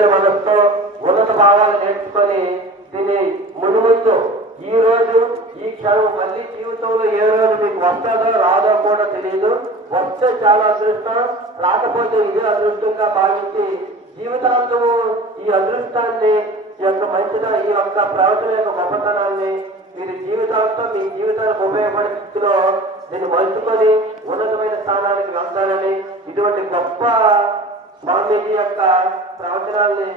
ఉన్నతమైన మనసుతో ఉన్నత భావాలు నేర్చుకొని దీన్ని ముందు ఈ రోజు ఈ క్షణం మళ్ళీ జీవితంలో ఏ రోజు మీకు వస్తుందో రాదో కూడా తెలియదు. వస్తే చాలా అదృష్టం, రాకపోతే ఇదే అదృష్టంగా భావించి జీవితాంతము ఈ అదృష్టాన్ని ఈ యొక్క మంచిగా ఈ యొక్క ప్రవచన యొక్క గొప్పతనాన్ని మీరు జీవితాంతం మీ జీవితానికి ఉపయోగపడే స్థితిలో దీన్ని మలుచుకొని ఉన్నతమైన స్థానానికి వెళ్తారని, ఇటువంటి గొప్ప స్వామీజీ యొక్క ప్రవచనాల్ని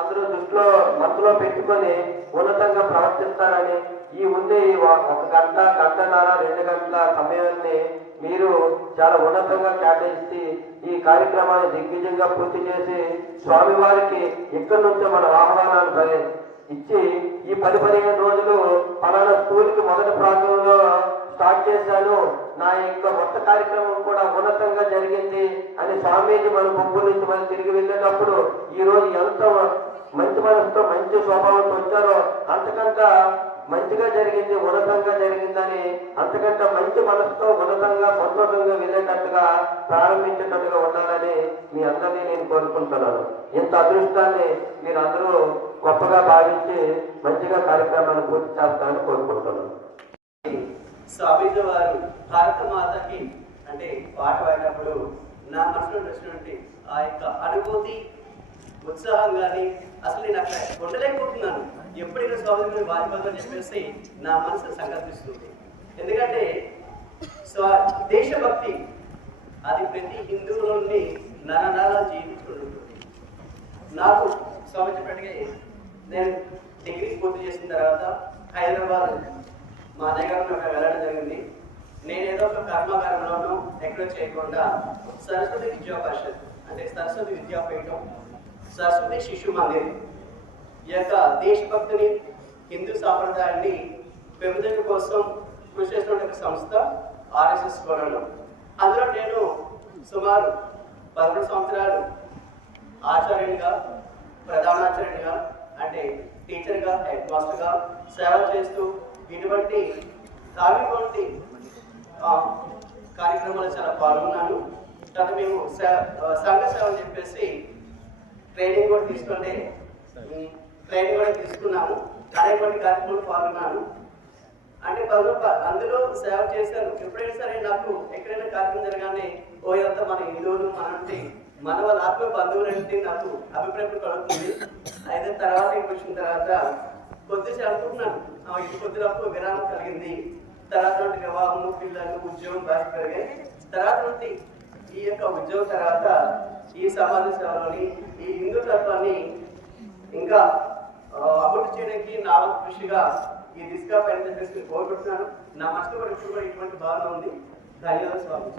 అందరూ దృష్టిలో మనసులో పెట్టుకొని ఉన్నతంగా ప్రవర్తిస్తారని, ఈ ముందే 1 గంట, గంటన్నర, 2 గంటల సమయాన్ని మీరు చాలా ఉన్నతంగా కేటాయించి ఈ కార్యక్రమాన్ని దిగ్విజయంగా పూర్తి చేసి స్వామివారికి ఇక్కడి నుంచే మన ఆహ్వానాన్ని ఇచ్చి ఈ 10-15 రోజులు పలానా స్కూల్కి మొదటి ప్రాంతంలో స్టార్ట్ చేశాను, నా యొక్క మొత్త కార్యక్రమం కూడా ఉన్నతంగా జరిగింది అని స్వామీజీ మన బొబ్బు నుంచి మనం తిరిగి వెళ్ళేటప్పుడు ఈ రోజు ఎంత మంచి మనసుతో మంచి స్వభావంతో వచ్చారో అంతకంట మంచిగా జరిగింది, ఉన్నతంగా జరిగిందని, అంతకంటే మంచి మనసుతో ఉన్నతంగా సంతోషంగా వెళ్ళేటట్టుగా ప్రారంభించేటట్టుగా ఉండాలని మీ అందరినీ నేను కోరుకుంటున్నాను. ఇంత అదృష్టాన్ని మీరు అందరూ గొప్పగా భావించి మంచిగా కార్యక్రమాన్ని పూర్తి చేస్తారని కోరుకుంటున్నాను. స్వామీజీ వారు భారత మాతకి అంటే పాట పాడినప్పుడు నా మనసులో వచ్చినటువంటి ఆ యొక్క అనుభూతి, ఉత్సాహం కానీ అసలు నేను అక్కడ ఉండలేకపోతున్నాను. ఎప్పుడైనా స్వామి వారిపోతుందని చెప్పేసి నా మనసు సంకల్పిస్తుంది. ఎందుకంటే దేశభక్తి అది ప్రతి హిందువులోని నరనాలా జీవించుకుంటుంది. నాకు స్వామి చెప్పినట్టుగా నేను డిగ్రీ పూర్తి చేసిన తర్వాత హైదరాబాద్ మా దగ్గర వెళ్ళడం జరిగింది. నేను ఏదో ఒక కర్మాగారంలోనూ ఎక్కడో చేయకుండా సరస్వతి విద్యా పరిషత్ అంటే సరస్వతి విద్యాపీఠం, సరస్వతి శిశు మందిర్ ఈ యొక్క దేశభక్తిని, హిందూ సాంప్రదాయాన్ని పెంపుదల కోసం కృషి చేసినటువంటి సంస్థ ఆర్ఎస్ఎస్ కోణంలో. అందులో నేను సుమారు 11 సంవత్సరాలు ఆచార్యునిగా, ప్రధానాచార్యునిగా అంటే టీచర్గా, హెడ్ మాస్టర్గా సేవ చేస్తూ ఇటువంటి కావిటువంటి కార్యక్రమాలు చాలా పాల్గొన్నాను. తర్వాత మేము సంఘ సేవ అని చెప్పేసి ట్రైనింగ్ కూడా తీసుకున్నాము. అనేటువంటి కార్యక్రమాలు పాల్గొన్నాను. అంటే అందులో సేవ చేశాను. ఎప్పుడైనా సరే నాకు ఎక్కడైనా కార్యక్రమం జరగానే ఓయంతా మన హిందువులు మన వాళ్ళ ఆత్మ బంధువులు అంటే నాకు అభిప్రాయం కలుగుతుంది. అయితే తర్వాత వచ్చిన తర్వాత కొద్దిసేపు అనుకుంటున్నాను, ఇది కొద్దిలోపు విరామం కలిగింది. తర్వాత వివాహము, పిల్లలు, ఉద్యోగం బాగా పెరిగాయి. తర్వాత నుండి ఈ యొక్క ఉద్యోగం తర్వాత ఈ సమాజ సేవలోని ఈ హిందూ తత్వాన్ని ఇంకా అభివృద్ధి చేయడానికి నా కృషిగా ఈ దిశగా పనిచేసి కోరుకుంటున్నాను. నా మనసు కూడా ఇప్పుడు కూడా ఇటువంటి భావన ఉంది. ధన్యవాదాలు స్వామి.